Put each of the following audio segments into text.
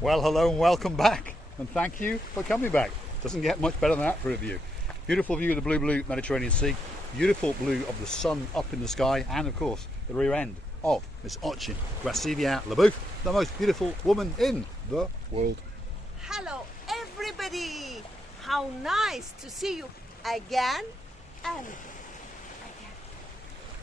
Well, hello and welcome back, and thank you for coming back. Doesn't get much better than that for a view. Beautiful view of the blue Mediterranean Sea, beautiful blue of the sun up in the sky, and of course the rear end of Miss Ayia Napa, the most beautiful woman in the world. Hello everybody! How nice to see you again and again.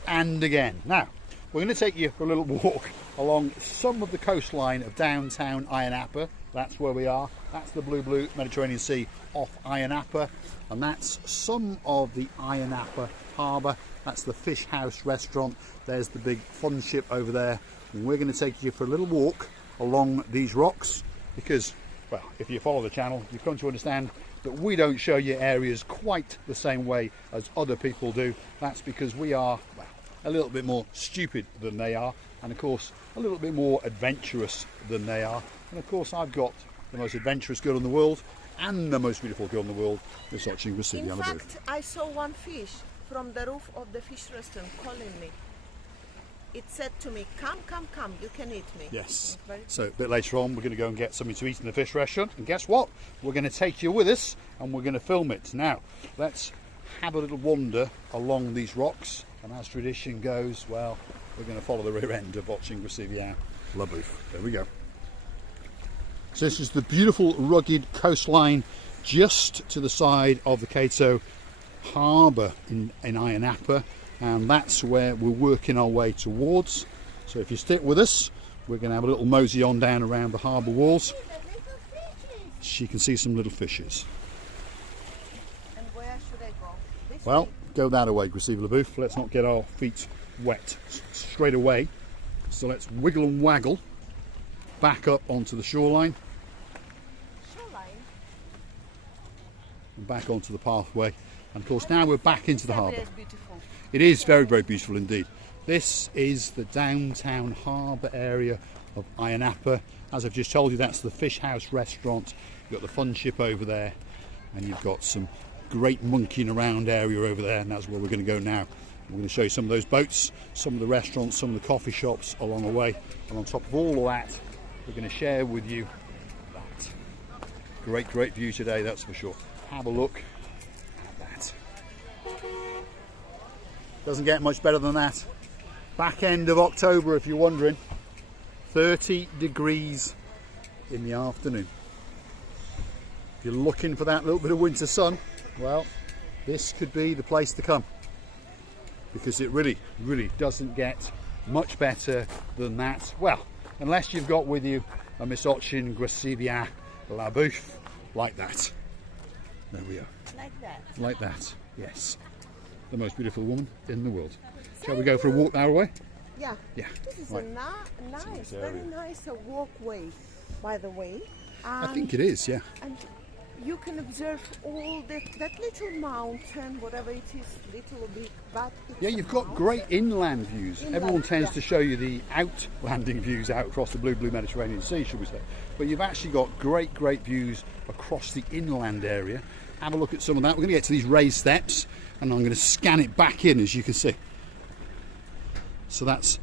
And again. Now, we're going to take you for a little walk along some of the coastline of downtown Ayia Napa. That's where we are. That's the blue Mediterranean Sea off Ayia Napa, and that's some of the Ayia Napa harbour. That's the fish house restaurant. There's the big fun ship over there, and we're going to take you for a little walk along these rocks because, well, if you follow the channel, you've come to understand that we don't show you areas quite the same way as other people do. That's because we are, well, a little bit more stupid than they are, and of course a little bit more adventurous than they are. And of course I've got the most adventurous girl in the world and the most beautiful girl in the world, Miss Ayia Napa. In fact, I saw one fish from the roof of the fish restaurant calling me. It said to me, come, come, come, you can eat me. Yes. So a bit later on we're going to go and get something to eat in the fish restaurant, and guess what? We're going to take you with us and we're going to film it. Now let's have a little wander along these rocks, and as tradition goes, well, we're going to follow the rear end of Ayia Napa. There we go. So this is the beautiful rugged coastline just to the side of the Cato harbour in Ayia Napa, and that's where we're working our way towards. So if you stick with us, we're going to have a little mosey on down around the harbour walls. She can see some little fishes. And where should I go? This Well, way? go that way, Griseve Laboof. Let's not get our feet wet straight away. So let's wiggle and waggle back up onto the shoreline. And back onto the pathway, and of course now we're back into the harbour. It is very, very beautiful indeed. This is the downtown harbour area of Ayia Napa. As I've just told you, that's the fish house restaurant. You've got the fun ship over there, and you've got some great monkeying around area over there, and that's where we're going to go now. We're going to show you some of those boats, some of the restaurants, some of the coffee shops along the way, and on top of all of that, we're going to share with you that great view today, that's for sure. Have a look at that. Doesn't get much better than that. Back end of October, if you're wondering. 30 degrees in the afternoon. If you're looking for that little bit of winter sun, well, this could be the place to come, because it really doesn't get much better than that. Well, unless you've got with you a Miss Ayia Napa like that. There we are. Like that? Like that, yes. The most beautiful woman in the world. Shall we go for a walk our way? Yeah. Yeah. This is right. a nice, very nice walkway, by the way. I think it is, yeah. And you can observe all that little mountain, whatever it is, little bit, but it's Yeah, you've got great inland views. Everyone tends to show you the outlanding views out across the blue Mediterranean Sea, should we say. But you've actually got great views across the inland area. Have a look at some of that. We're going to get to these raised steps, and I'm going to scan it back in, as you can see. So that's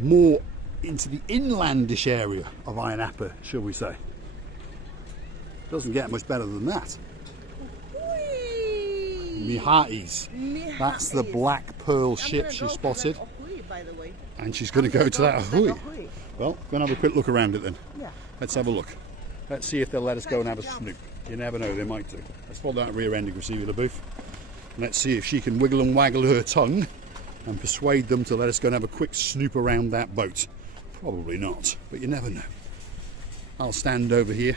more into the inlandish area of Ayia Napa, shall we say. Doesn't get much better than that. Mihai's. That's the black pearl ship she spotted. By the way. And she's going to go to that Ahui. Well, go and have a quick look around it then. Yeah. Let's have a look. Let's see if they'll let us go and have a snoop. You never know, they might do. Let's follow that rear end of Griseve Laboof. And let's see if she can wiggle and waggle her tongue and persuade them to let us go and have a quick snoop around that boat. Probably not, but you never know. I'll stand over here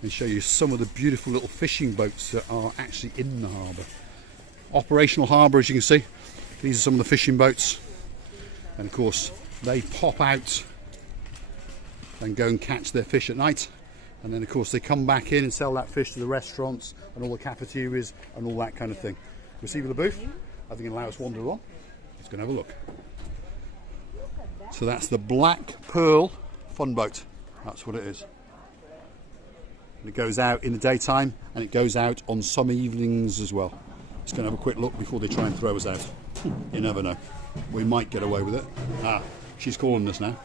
and show you some of the beautiful little fishing boats that are actually in the harbour. Operational harbour, as you can see. These are some of the fishing boats, and of course they pop out and go and catch their fish at night, and then of course they come back in and sell that fish to the restaurants and all the cafeterias and all that kind of thing. Griseve Laboof, I think it'll allow us wander on. Let's go and have a look. So that's the Black Pearl Fun Boat. That's what it is. And it goes out in the daytime, and it goes out on some evenings as well. Let's go and have a quick look before they try and throw us out. You never know. We might get away with it. Ah, she's calling us now.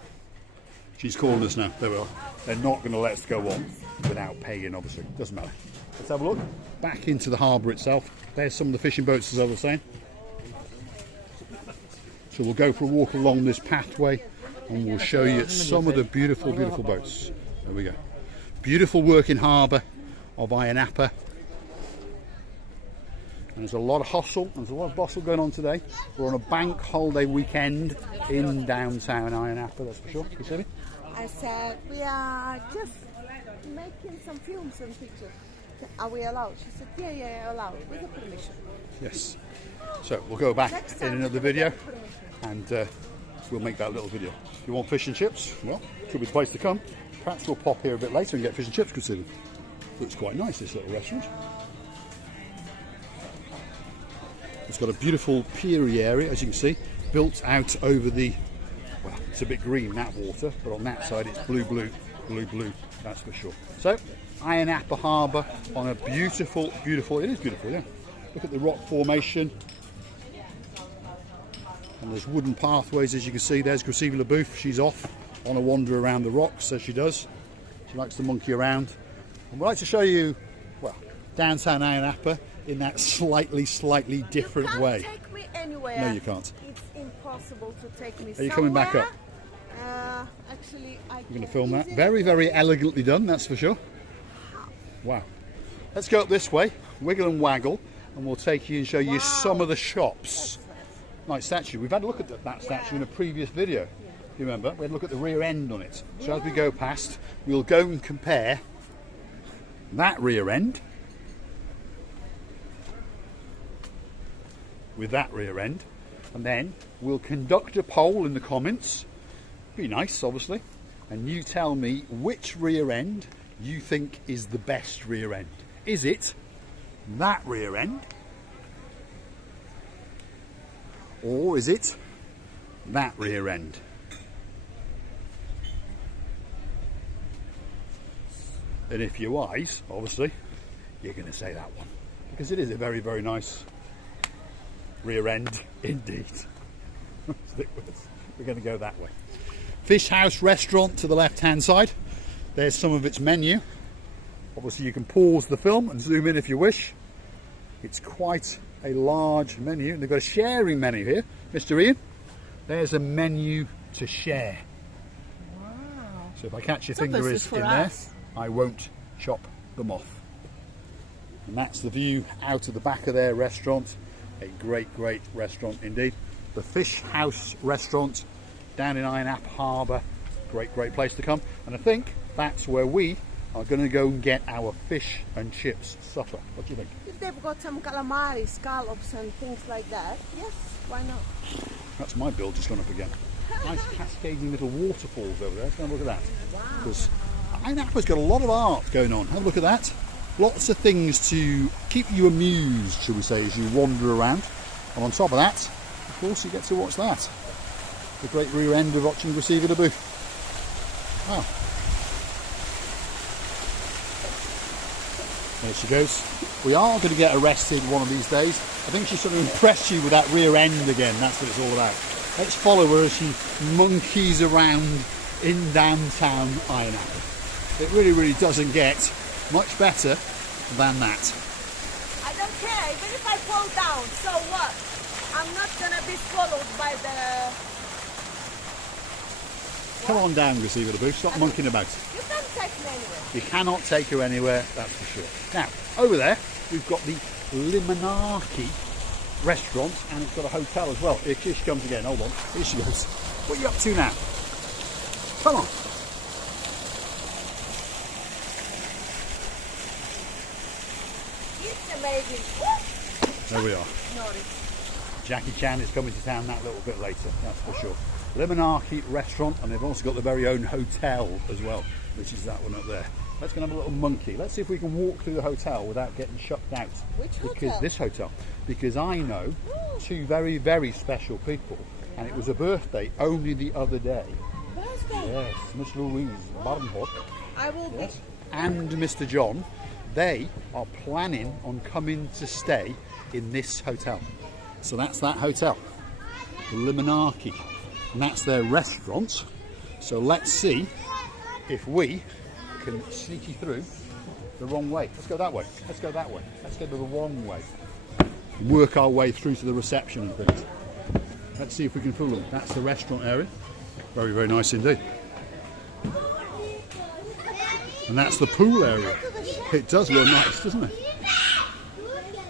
She's calling us now. There we are. they're not going to let us go on without paying, obviously. Doesn't matter. Let's have a look. Back into the harbour itself. There's some of the fishing boats, as I was saying. So we'll go for a walk along this pathway and we'll show you some of the beautiful, beautiful boats. There we go. Beautiful working harbour of Ayia Napa. And there's a lot of hustle, there's a lot of bustle going on today. We're on a bank holiday weekend in downtown Ayia Napa, that's for sure. You see me? I said, we are just making some films and pictures. Are we allowed? She said, yeah, allowed, with the permission. Yes. So we'll go back in another video and we'll make that little video. If you want fish and chips, well, could be the place to come. Perhaps we'll pop here a bit later and get fish and chips considered. Looks quite nice, this little restaurant. It's got a beautiful pier area, as you can see, built out over the, well, it's a bit green, that water, but on that side it's blue, that's for sure. So, Ayia Napa Harbour on a beautiful, beautiful, it is beautiful, yeah. Look at the rock formation. And there's wooden pathways, as you can see. There's Graciela LaBouffe, she's off on a wander around the rocks, as she does. She likes to monkey around. And we'd like to show you, well, downtown Ayia Napa in that slightly different way. You can't take me anywhere. No, you can't. It's impossible to take me somewhere. Are you coming back up? Actually, You're going to film that. Very, very elegantly done, that's for sure. Wow. Let's go up this way, wiggle and waggle, and we'll take you and show you some of the shops. Nice statue. We've had a look at that statue in a previous video. You remember? We had a look at the rear end on it. So as we go past, we'll go and compare that rear end with that rear end, and then we'll conduct a poll in the comments. Be nice, obviously, and you tell me which rear end you think is the best rear end. Is it that rear end, or is it that rear end? And if you're wise, obviously, you're going to say that one, because it is a very, very nice rear end indeed. Stick with us. We're going to go that way. Fish House Restaurant to the left hand side. There's some of its menu. Obviously you can pause the film and zoom in if you wish. It's quite a large menu, and they've got a sharing menu here. Mr. Ian, there's a menu to share. Wow. So if I catch your finger in there, I won't chop them off. And that's the view out of the back of their restaurant. A great, great restaurant indeed. The Fish House Restaurant down in Ayia Napa Harbour. Great, great place to come. And I think that's where we are going to go and get our fish and chips supper. What do you think? If they've got some calamari, scallops and things like that, yes, why not? That's my bill just gone up again. Nice cascading little waterfalls over there. Let's have a look at that. Because Ayia Napa's got a lot of art going on. Have a look at that. Lots of things to keep you amused, shall we say, as you wander around. And on top of that, of course, you get to watch that. The great rear end of watching Graciela LaBouffe. Wow. There she goes. We are going to get arrested one of these days. I think she's sort of impressed you with that rear end again. That's what it's all about. Let's follow her as she monkeys around in downtown Ayia Napa. It really, really doesn't get much better than that. I don't care, even if I fall down, so what? I'm not gonna be swallowed by the... Come on down, Graciela LaBouffe, stop monkeying about. You can't take me anywhere. You cannot take her anywhere, that's for sure. Now, over there, we've got the Limanaki restaurant, and it's got a hotel as well. Here she comes again, hold on, here she goes. What are you up to now? Come on. It's amazing. There we are. Jackie Chan is coming to town that little bit later, that's for sure. Limanaki restaurant, and they've also got their very own hotel as well, which is that one up there. Let's go and have a little monkey. Let's see if we can walk through the hotel without getting shut out. Which hotel? This hotel. Because I know two very, very special people, and it was a birthday only the other day. Birthday? Yes, Miss Louise Barnhook. I will be. And Mr. John. They are planning on coming to stay in this hotel. So that's that hotel, the Limanaki, and that's their restaurant. So let's see if we can sneaky through the wrong way. Let's go that way. Let's go that way. Let's go the wrong way. Work our way through to the reception and things. Let's see if we can fool them. That's the restaurant area. Very, very nice indeed. And that's the pool area. It does look nice, doesn't it?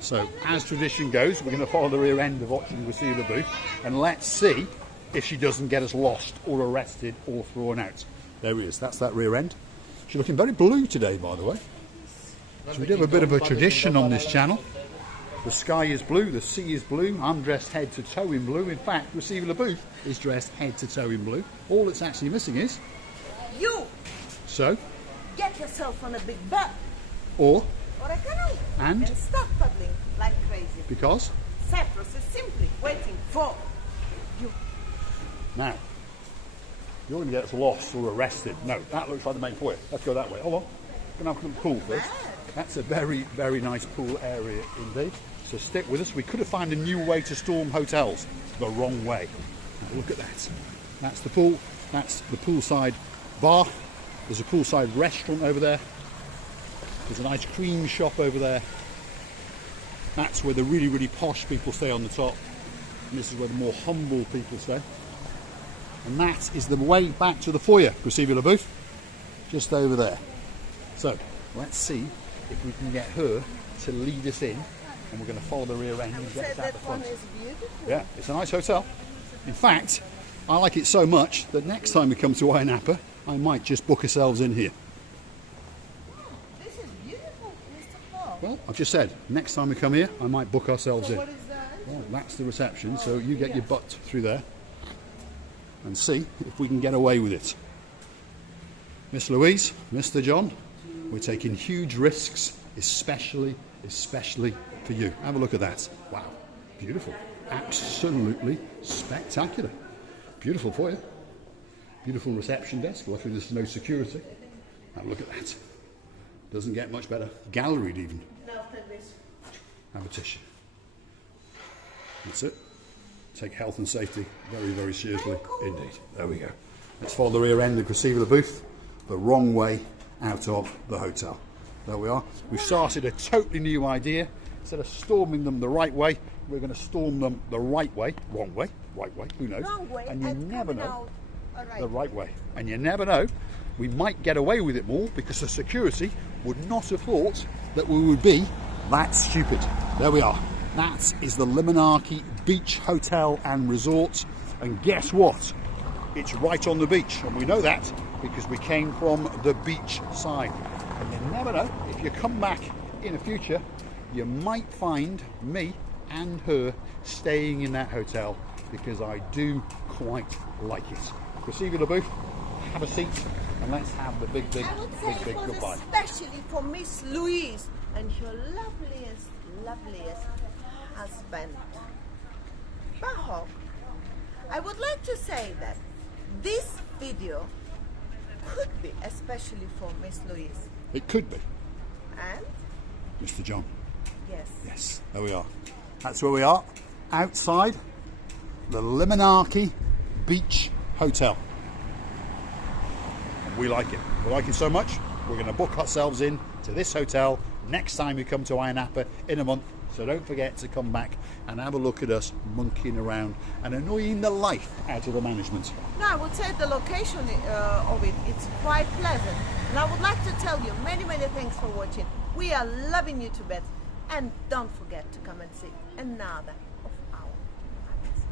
So, as tradition goes, we're going to follow the rear end of watching Receiver Booth, and let's see if she doesn't get us lost or arrested or thrown out. There he is. That's that rear end. She's looking very blue today, by the way. So we do have a bit of a tradition on this channel. The sky is blue, the sea is blue, I'm dressed head to toe in blue. In fact, Receiver Booth is dressed head to toe in blue. All that's actually missing is... You! So? Get yourself on a big butt. Or a canoe. And stop paddling like crazy. Because? Cyprus is simply waiting for you. Now, you're going to get us lost or arrested. No, that looks like the main foyer. Let's go that way. Hold on. We're going to have a look at the pool first. That's a very, very nice pool area indeed. So stick with us. We could have found a new way to storm hotels. The wrong way. Now look at that. That's the pool. That's the poolside bar. There's a poolside restaurant over there. There's an ice cream shop over there. That's where the really, really posh people stay on the top. And this is where the more humble people stay. And that is the way back to the foyer, Receiver Booth. Just over there. So, let's see if we can get her to lead us in. And we're going to follow the rear end and get us out the front. Is beautiful. Yeah, it's a nice hotel. In fact, I like it so much that next time we come to Ayia Napa, I might just book ourselves in here. This is beautiful, Mr. Paul. Well, I've just said, next time we come here, I might book ourselves in. What is that? Well, that's the reception, so you get your butt through there and see if we can get away with it. Miss Louise, Mr. John, we're taking huge risks, especially for you. Have a look at that. Wow, beautiful. Absolutely spectacular. Beautiful foyer. Beautiful reception desk. Luckily there's no security. Have a look at that. Doesn't get much better. Galleried even. No, this. Have a tissue. That's it. Take health and safety very, very seriously indeed. There we go. Let's follow the rear end of Receiver Booth, the wrong way out of the hotel. There we are. We've started a totally new idea. Instead of storming them the right way, we're going to storm them the right way. Wrong way, right way, who knows? Wrong way, and you never know. The right way. And you never know, we might get away with it more because the security would not have thought that we would be that stupid. There we are. That is the Limanaki Beach Hotel and Resort. And guess what? It's right on the beach. And we know that because we came from the beach side. And you never know, if you come back in the future, you might find me and her staying in that hotel because I do quite like it. Receiver Booth, have a seat and let's have the big goodbye. Especially for Miss Louise and her loveliest husband. Bahok, I would like to say that this video could be especially for Miss Louise. It could be. And? Mr. John. Yes. Yes, there we are. That's where we are, outside the Limanaki Beach Hotel. We like it. We like it so much, we're going to book ourselves in to this hotel next time we come to Ayia Napa in a month. So don't forget to come back and have a look at us monkeying around and annoying the life out of the management. No, I would say the location of it, it's quite pleasant. And I would like to tell you many thanks for watching. We are loving you to bits. And don't forget to come and see another of our madnesses.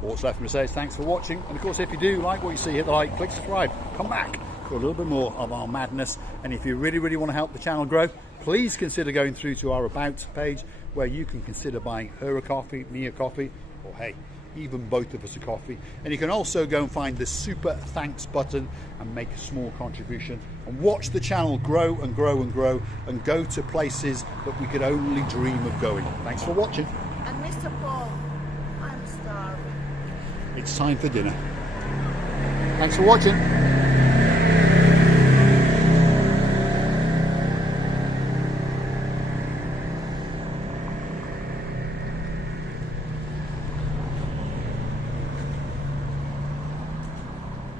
What's left for me to say is thanks for watching. And of course, if you do like what you see, hit the like, click subscribe, come back for a little bit more of our madness. And if you really want to help the channel grow, please consider going through to our About page where you can consider buying her a coffee, me a coffee, or hey, even both of us a coffee. And you can also go and find the super thanks button and make a small contribution and watch the channel grow and grow and grow and go to places that we could only dream of going. Thanks for watching. And Mr. Paul, I'm starving. It's time for dinner. Thanks for watching.